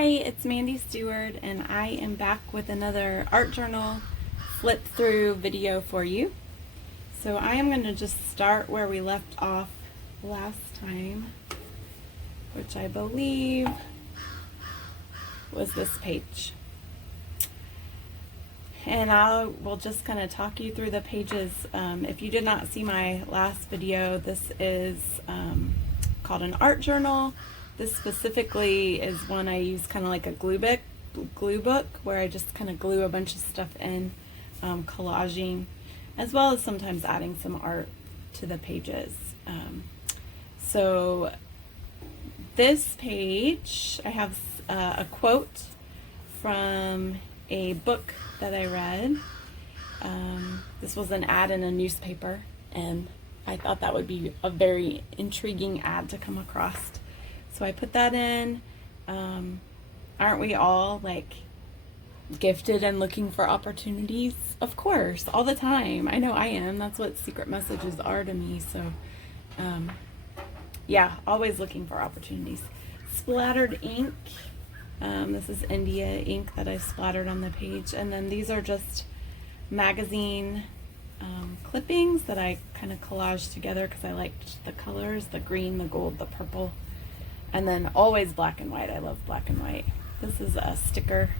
Hi, it's Mandy Stewart, and I am back with another art journal flip through video for you. So I am going to just start where we left off last time, which I believe was this page. And I will just kind of talk you through the pages. If you did not see my last video, this is called an art journal. This specifically is one I use kind of like a glue book where I just kind of glue a bunch of stuff in, collaging, as well as sometimes adding some art to the pages. So this page, I have a quote from a book that I read. This was an ad in a newspaper, and I thought that would be a very intriguing ad to come across. So I put that in. Aren't we all like gifted and looking for opportunities? Of course, all the time. I know I am. That's what secret messages are to me. So yeah, always looking for opportunities. Splattered ink. This is India ink that I splattered on the page. And then these are just magazine clippings that I kind of collaged together because I liked the colors, the green, the gold, the purple. And then always black and white. I love black and white. This is a sticker.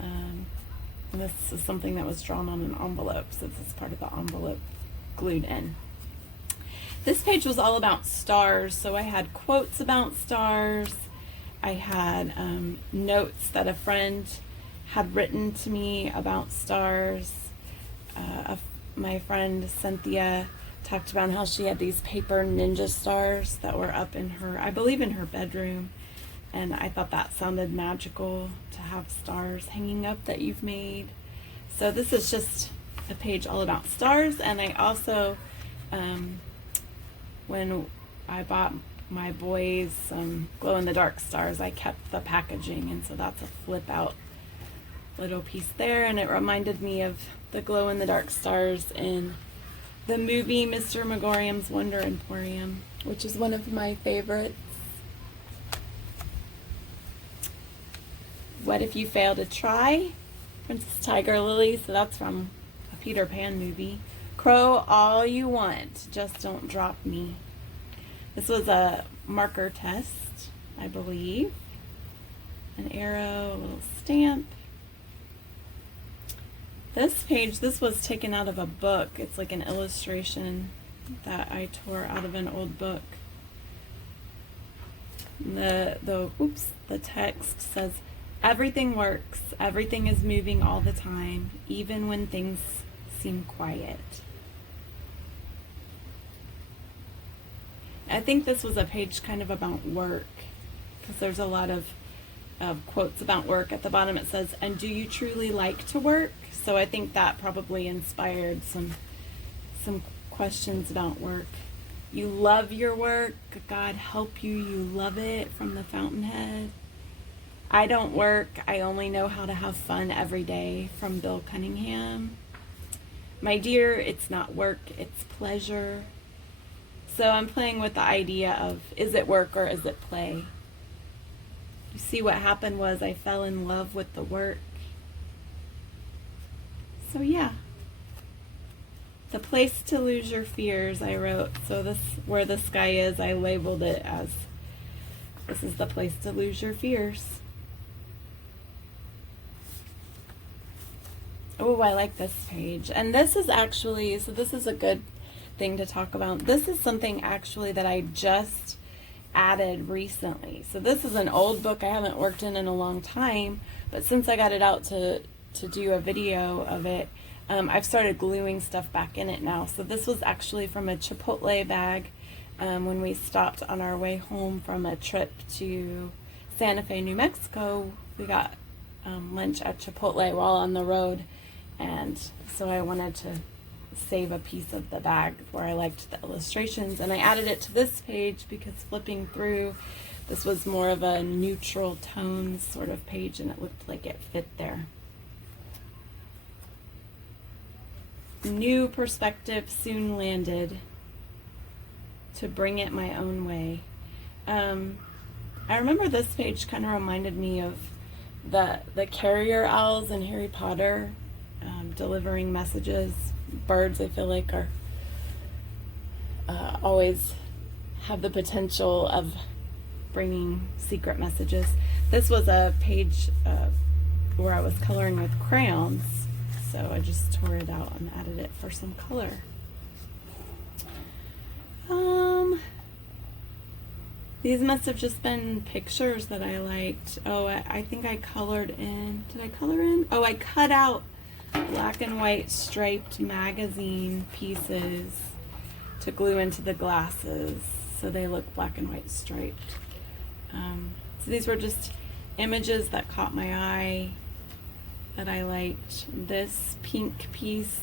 And this is something that was drawn on an envelope, so this is part of the envelope glued in. This page was all about stars, so I had quotes about stars. I had notes that a friend had written to me about stars. My friend Cynthia talked about how she had these paper ninja stars that were up in her, I believe in her bedroom, and I thought that sounded magical to have stars hanging up that you've made. So this is just a page all about stars. And I also, when I bought my boys some glow-in-the-dark stars, I kept the packaging, and so that's a flip out little piece there, and it reminded me of the glow-in-the-dark stars in the movie Mr. Megorium's Wonder Emporium, which is one of my favorites. What If You Fail to Try? Princess Tiger Lily, so that's from a Peter Pan movie. Crow all you want, just don't drop me. This was a marker test, I believe. An arrow, a little stamp. This page, this was taken out of a book. It's like an illustration that I tore out of an old book. The text says, everything works. Everything is moving all the time, even when things seem quiet. I think this was a page kind of about work, because there's a lot of quotes about work. At the bottom it says, and do you truly like to work? So I think that probably inspired some questions about work. You love your work. God help you, you love it, from the Fountainhead. I don't work. I only know how to have fun every day, from Bill Cunningham. My dear, it's not work, it's pleasure. So I'm playing with the idea of, is it work or is it play? You see, what happened was I fell in love with the work. So yeah. The place to lose your fears, I wrote. So this, where the sky is, I labeled it as, this is the place to lose your fears. Oh, I like this page. And this is actually, so this is a good thing to talk about. This is something actually that I just added recently. So this is an old book I haven't worked in a long time, but since I got it out to do a video of it, I've started gluing stuff back in it now. So this was actually from a Chipotle bag when we stopped on our way home from a trip to Santa Fe, New Mexico. We got lunch at Chipotle while on the road, and so I wanted to save a piece of the bag where I liked the illustrations, and I added it to this page because flipping through, this was more of a neutral tone sort of page, and it looked like it fit there. New perspective soon landed to bring it my own way. I remember this page kind of reminded me of the carrier owls in Harry Potter, delivering messages. Birds, I feel like, are always have the potential of bringing secret messages. This was a page where I was coloring with crayons, so I just tore it out and added it for some color. These must have just been pictures that I liked. Oh, I think I colored in. Did I color in? Oh, I cut out black and white striped magazine pieces to glue into the glasses so they look black and white striped. So these were just images that caught my eye that I liked. This pink piece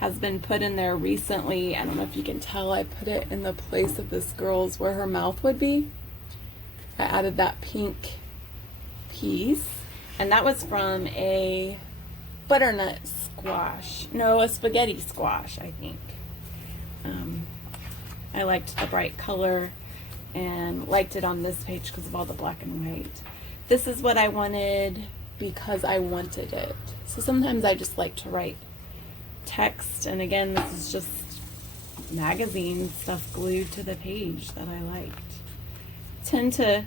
has been put in there recently. I don't know if you can tell, I put it in the place of this girl's where her mouth would be. I added that pink piece, and that was from a butternut squash. No, a spaghetti squash, I think. I liked the bright color and liked it on this page because of all the black and white. This is what I wanted because I wanted it. So sometimes I just like to write text, and again, this is just magazine stuff glued to the page that I liked. Tend to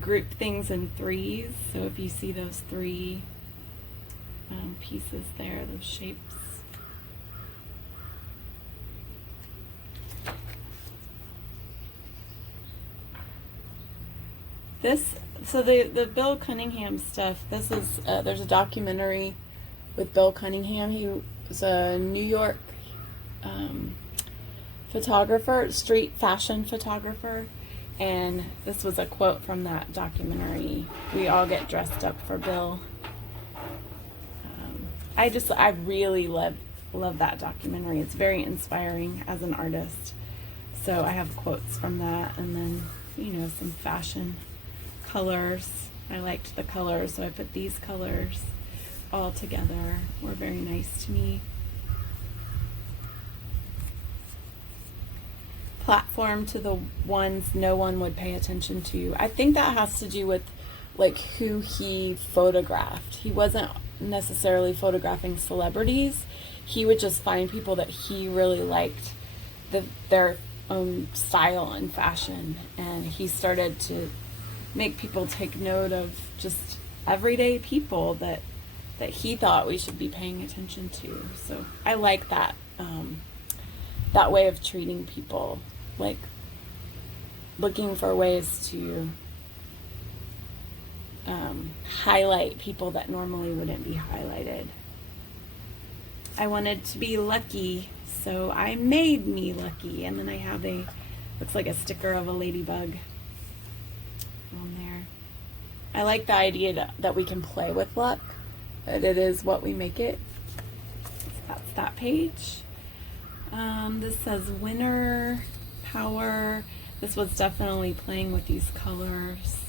group things in threes, so if you see those three pieces there, those shapes. So the Bill Cunningham stuff, this is, there's a documentary with Bill Cunningham. He was a New York photographer, street fashion photographer, and this was a quote from that documentary. We all get dressed up for Bill. I really love that documentary. It's very inspiring as an artist. So I have quotes from that, and then, you know, some fashion colors. I liked the colors, so I put these colors all together. Were very nice to me. Platform to the ones no one would pay attention to. I think that has to do with like who he photographed. He wasn't necessarily photographing celebrities. He would just find people that he really liked their own style and fashion, and he started to make people take note of just everyday people that he thought we should be paying attention to. So I like that that way of treating people, like looking for ways to highlight people that normally wouldn't be highlighted. I wanted to be lucky, so I made me lucky, and then I have looks like a sticker of a ladybug on there. I like the idea that we can play with luck, that it is what we make it. So that's that page. This says winner, power. This was definitely playing with these colors,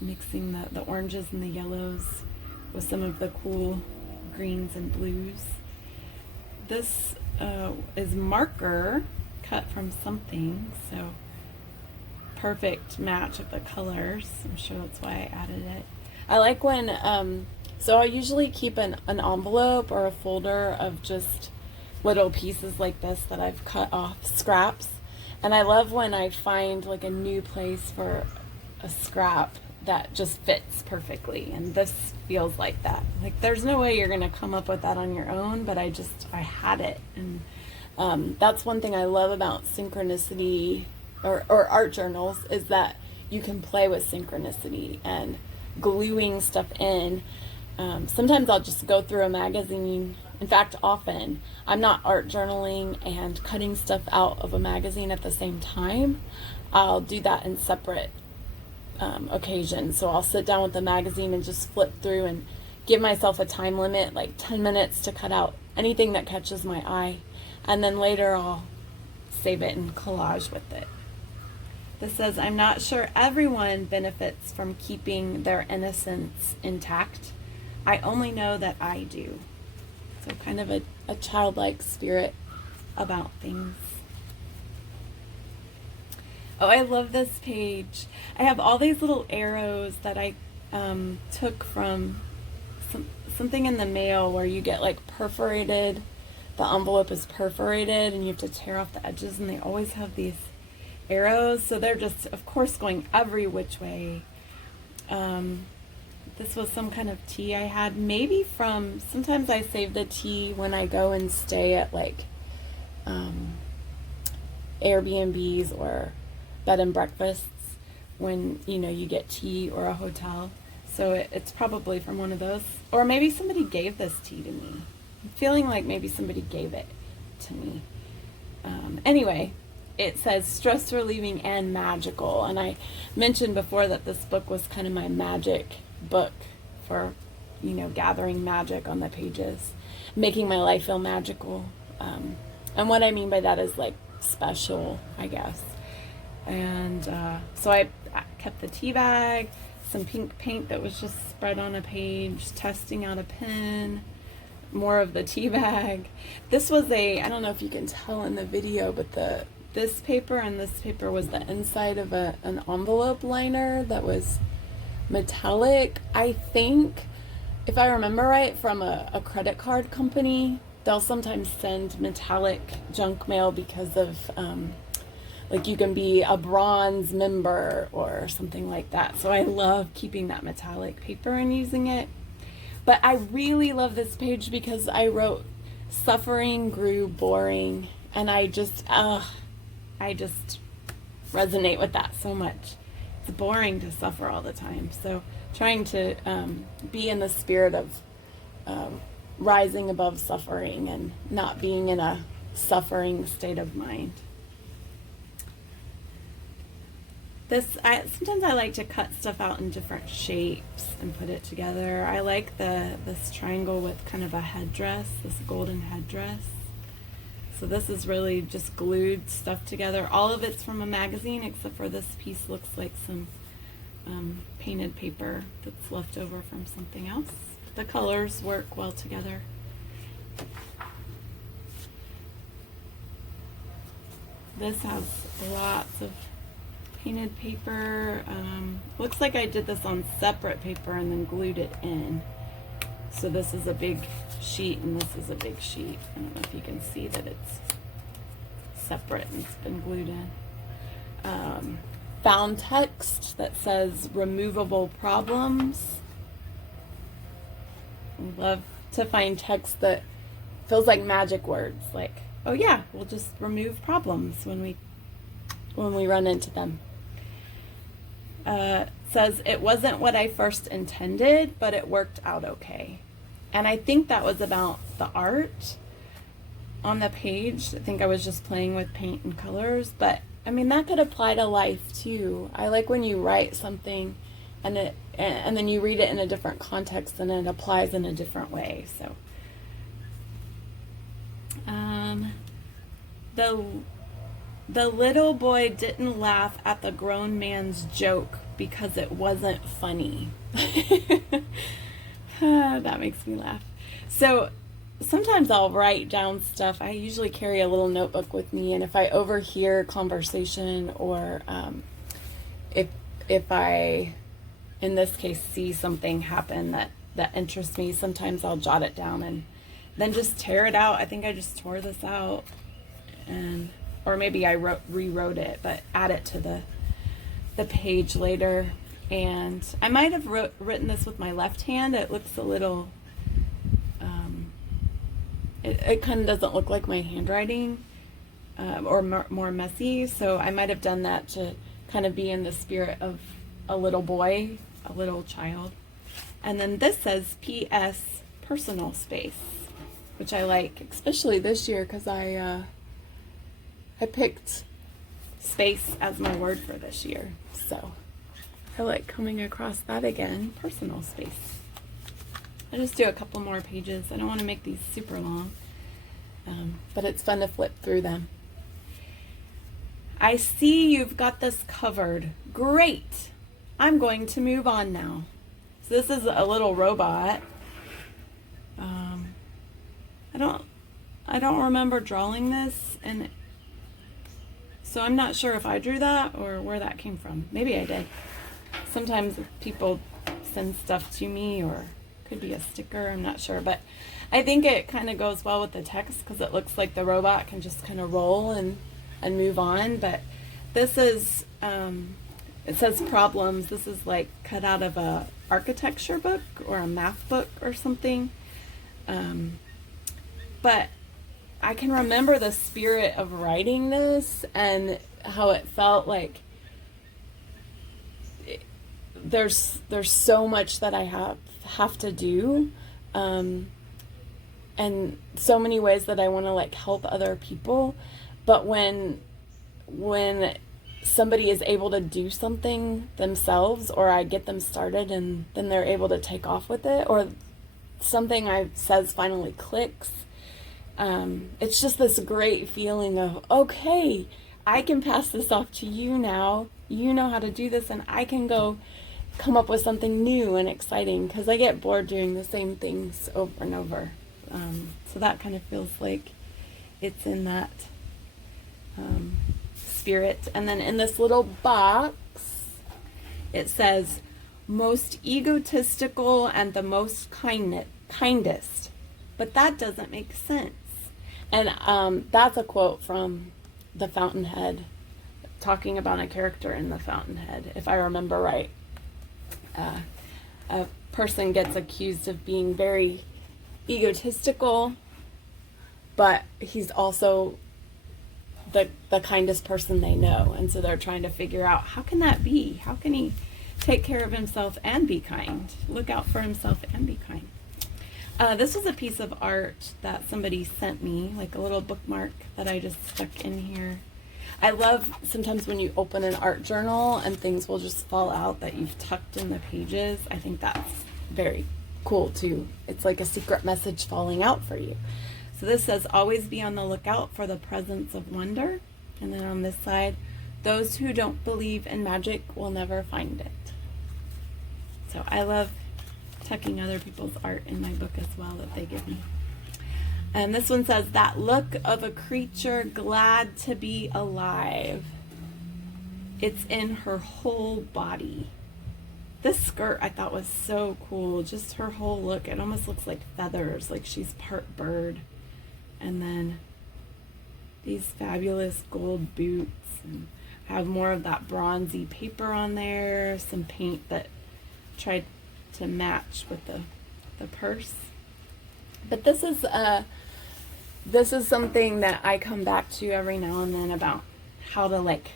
mixing the oranges and the yellows with some of the cool greens and blues. This is marker cut from something, so perfect match of the colors. I'm sure that's why I added it. I like when, so I usually keep an envelope or a folder of just little pieces like this that I've cut off scraps, and I love when I find like a new place for a scrap that just fits perfectly, and this feels like that. Like there's no way you're gonna come up with that on your own, but I had it, and that's one thing I love about synchronicity or art journals, is that you can play with synchronicity and gluing stuff in. Sometimes I'll just go through a magazine. In fact, often I'm not art journaling and cutting stuff out of a magazine at the same time. I'll do that in separate occasions. So I'll sit down with the magazine and just flip through and give myself a time limit, like 10 minutes to cut out anything that catches my eye, and then later I'll save it and collage with it. This says, I'm not sure everyone benefits from keeping their innocence intact. I only know that I do. So kind of a childlike spirit about things. Oh, I love this page. I have all these little arrows that I took from something in the mail where you get like perforated, the envelope is perforated and you have to tear off the edges, and they always have these arrows, so they're just of course going every which way. This was some kind of tea I had, maybe from, sometimes I save the tea when I go and stay at like Airbnbs or bed and breakfasts, when you get tea, or a hotel. So it's probably from one of those, or maybe somebody gave this tea to me. I'm feeling like maybe somebody gave it to me. Anyway, it says stress relieving and magical, and I mentioned before that this book was kind of my magic book for gathering magic on the pages, making my life feel magical. And what I mean by that is like special, I guess. And so I kept the tea bag, some pink paint that was just spread on a page, testing out a pen, more of the tea bag. This was I don't know if you can tell in the video, but this paper and this paper was the inside of an envelope liner that was metallic. I think, if I remember right, from a credit card company. They'll sometimes send metallic junk mail because of like you can be a bronze member or something like that. So I love keeping that metallic paper and using it. But I really love this page because I wrote suffering grew boring, and I just resonate with that so much. It's boring to suffer all the time. So trying to be in the spirit of rising above suffering and not being in a suffering state of mind. Sometimes I like to cut stuff out in different shapes and put it together. I like this triangle with kind of a headdress, this golden headdress. So this is really just glued stuff together. All of it's from a magazine, except for this piece looks like some painted paper that's left over from something else. The colors work well together. This has lots of painted paper. Looks like I did this on separate paper and then glued it in. So this is a big sheet and this is a big sheet. I don't know if you can see that it's separate and it's been glued in. Found text that says removable problems. I love to find text that feels like magic words, like, oh yeah, we'll just remove problems when we run into them. Says it wasn't what I first intended, but it worked out okay. And I think that was about the art on the page. I think I was just playing with paint and colors, but I mean that could apply to life too. I like when you write something and then you read it in a different context and it applies in a different way. So the little boy didn't laugh at the grown man's joke because it wasn't funny. That makes me laugh. So sometimes I'll write down stuff. I usually carry a little notebook with me, and if I overhear conversation or if I, in this case, see something happen that interests me, sometimes I'll jot it down and then just tear it out. I think I just tore this out, or maybe I rewrote it, but add it to the page later. And I might have written this with my left hand. It looks a little, it kind of doesn't look like my handwriting, or more messy. So I might have done that to kind of be in the spirit of a little boy, a little child. And then this says P.S. personal space, which I like, especially this year because I picked space as my word for this year. So I like coming across that again, personal space. I'll just do a couple more pages. I don't want to make these super long, but it's fun to flip through them. I see you've got this covered. Great. I'm going to move on now. So this is a little robot. I don't remember drawing this in So I'm not sure if I drew that or where that came from. Maybe I did. Sometimes people send stuff to me, or could be a sticker, I'm not sure. But I think it kind of goes well with the text because it looks like the robot can just kind of roll and move on. But this is, it says problems. This is like cut out of a architecture book or a math book or something. But I can remember the spirit of writing this and how it felt like there's so much that I have to do, and so many ways that I want to like help other people. But when somebody is able to do something themselves, or I get them started and then they're able to take off with it, or something I says finally clicks, it's just this great feeling of, okay, I can pass this off to you now. You know how to do this, and I can go come up with something new and exciting, because I get bored doing the same things over and over. So that kind of feels like it's in that spirit. And then in this little box, it says, most egotistical and the most kindest. But that doesn't make sense. And that's a quote from The Fountainhead, talking about a character in The Fountainhead, if I remember right. A person gets accused of being very egotistical, but he's also the kindest person they know. And so they're trying to figure out, how can that be? How can he take care of himself and be kind? Look out for himself and be kind. This was a piece of art that somebody sent me, like a little bookmark that I just stuck in here. I love sometimes when you open an art journal and things will just fall out that you've tucked in the pages. I think that's very cool too. It's like a secret message falling out for you. So this says, always be on the lookout for the presence of wonder. And then on this side, those who don't believe in magic will never find it. So I love tucking other people's art in my book as well that they give me. And this one says, that look of a creature glad to be alive. It's in her whole body. This skirt I thought was so cool. Just her whole look. It almost looks like feathers, like she's part bird. And then these fabulous gold boots. And I have more of that bronzy paper on there. Some paint that tried to match with the purse. But this is something that I come back to every now and then, about how to like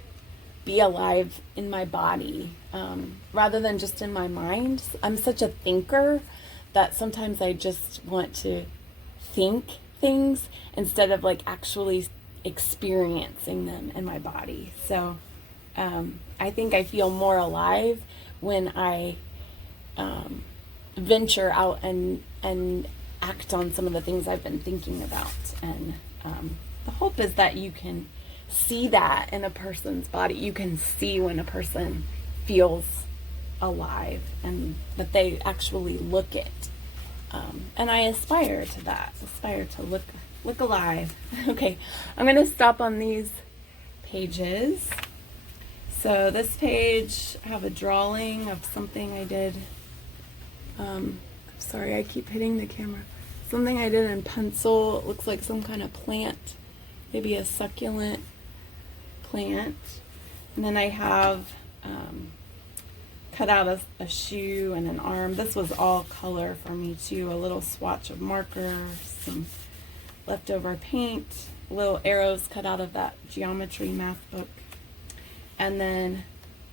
be alive in my body, rather than just in my mind. I'm such a thinker that sometimes I just want to think things instead of like actually experiencing them in my body. So I think I feel more alive when I venture out and act on some of the things I've been thinking about. And the hope is that you can see that in a person's body. You can see when a person feels alive and that they actually look it. And I aspire to that. Aspire to look alive. Okay, I'm going to stop on these pages. So this page, I have a drawing of something I did. Sorry, I keep hitting the camera. Something I did in pencil. It looks like some kind of plant, maybe a succulent plant. And then I have cut out a shoe and an arm. This was all color for me too. A little swatch of marker, some leftover paint, little arrows cut out of that geometry math book. And then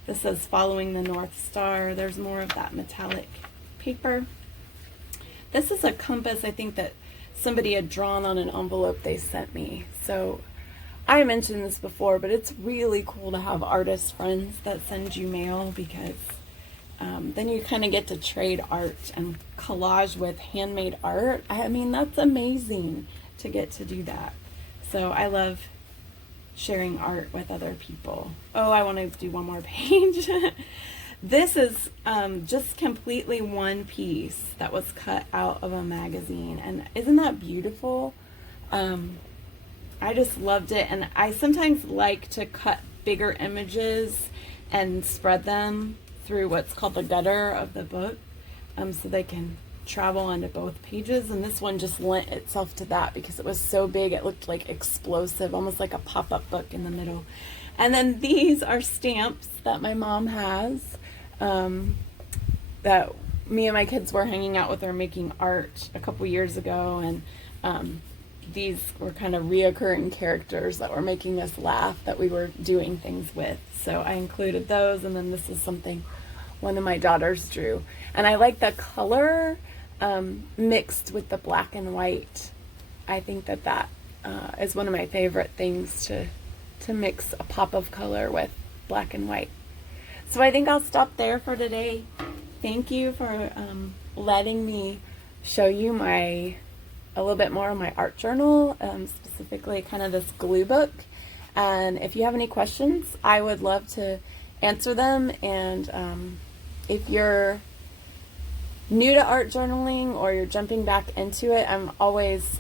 this says following the North Star. There's more of that metallic paper. This is a compass I think that somebody had drawn on an envelope they sent me. So I mentioned this before, but it's really cool to have artist friends that send you mail, because then you kind of get to trade art and collage with handmade art. I mean, that's amazing to get to do that. So I love sharing art with other people. Oh, I want to do one more page. This is just completely one piece that was cut out of a magazine. And isn't that beautiful? I I just loved it. And I sometimes like to cut bigger images and spread them through what's called the gutter of the book, so they can travel onto both pages. And this one just lent itself to that because it was so big. It looked like explosive, almost like a pop-up book in the middle. And then these are stamps that my mom has, that me and my kids were hanging out with her making art a couple years ago, and these were kind of reoccurring characters that were making us laugh that we were doing things with. So I included those, and then this is something one of my daughters drew. And I like the color mixed with the black and white. I think that is one of my favorite things, to mix a pop of color with black and white. So I think I'll stop there for today. Thank you for letting me show you a little bit more of my art journal, specifically kind of this glue book. And if you have any questions, I would love to answer them. And if you're new to art journaling or you're jumping back into it, I'm always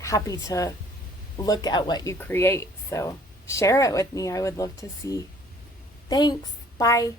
happy to look at what you create. So share it with me. I would love to see. Thanks. Bye.